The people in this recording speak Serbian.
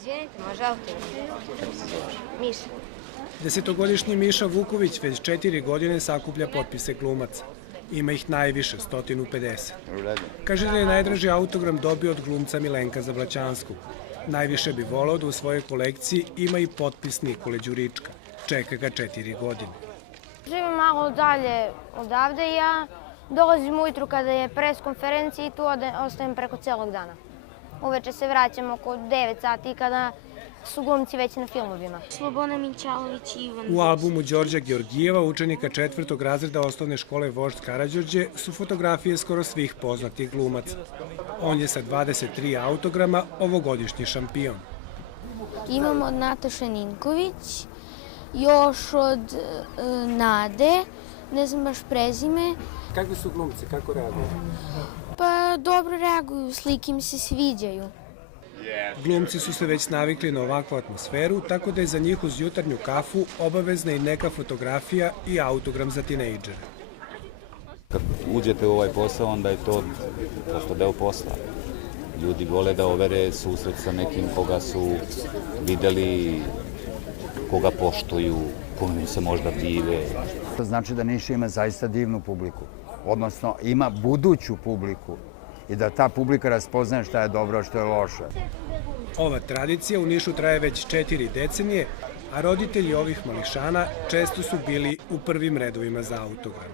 Izvinite, može autogram? Miša. Desetogodišnji Miša Vuković već 4 godine sakuplja potpise glumaca. Ima ih najviše, 150. Kaže da je najdraži autogram dobio od glumca Milenka Zablaćanskog. Najviše bi volao da u svojoj kolekciji ima i potpis Nikole Đurička. Čeka ga 4 godine. Živim malo dalje odavde i ja dolazim ujutru kada je pres konferencija i tu ostajem preko celog dana. Uveče se vraćam oko 9 sati kada su glumci već na filmovima. Slobona Minčalović i Ivan. U albumu Đorđa Georgijeva, učenika 4. razreda osnovne škole Vožd Karađorđe, su fotografije skoro svih poznatih glumaca. On je sa 23 autograma ovogodišnji šampion. Imam od Nataše Ninković, još od Nade, ne znam baš prezime. Kakvi su glumci, kako reaguju? Pa dobro reaguju, slike mi se sviđaju. Glumci su se već navikli na ovakvu atmosferu, tako da je za njih uz jutarnju kafu obavezna i neka fotografija i autogram za tinejdžere. Kad uđete u ovaj posao, onda je to prosto deo posla. Ljudi vole da overe susret sa nekim koga su videli, koga poštuju, kome se možda dive. To znači da Niš ima zaista divnu publiku, odnosno ima buduću publiku i da ta publika raspoznaje šta je dobro, a što je loše. Ova tradicija u Nišu traje već 4 decenije, a roditelji ovih mališana često su bili u prvim redovima za autogram.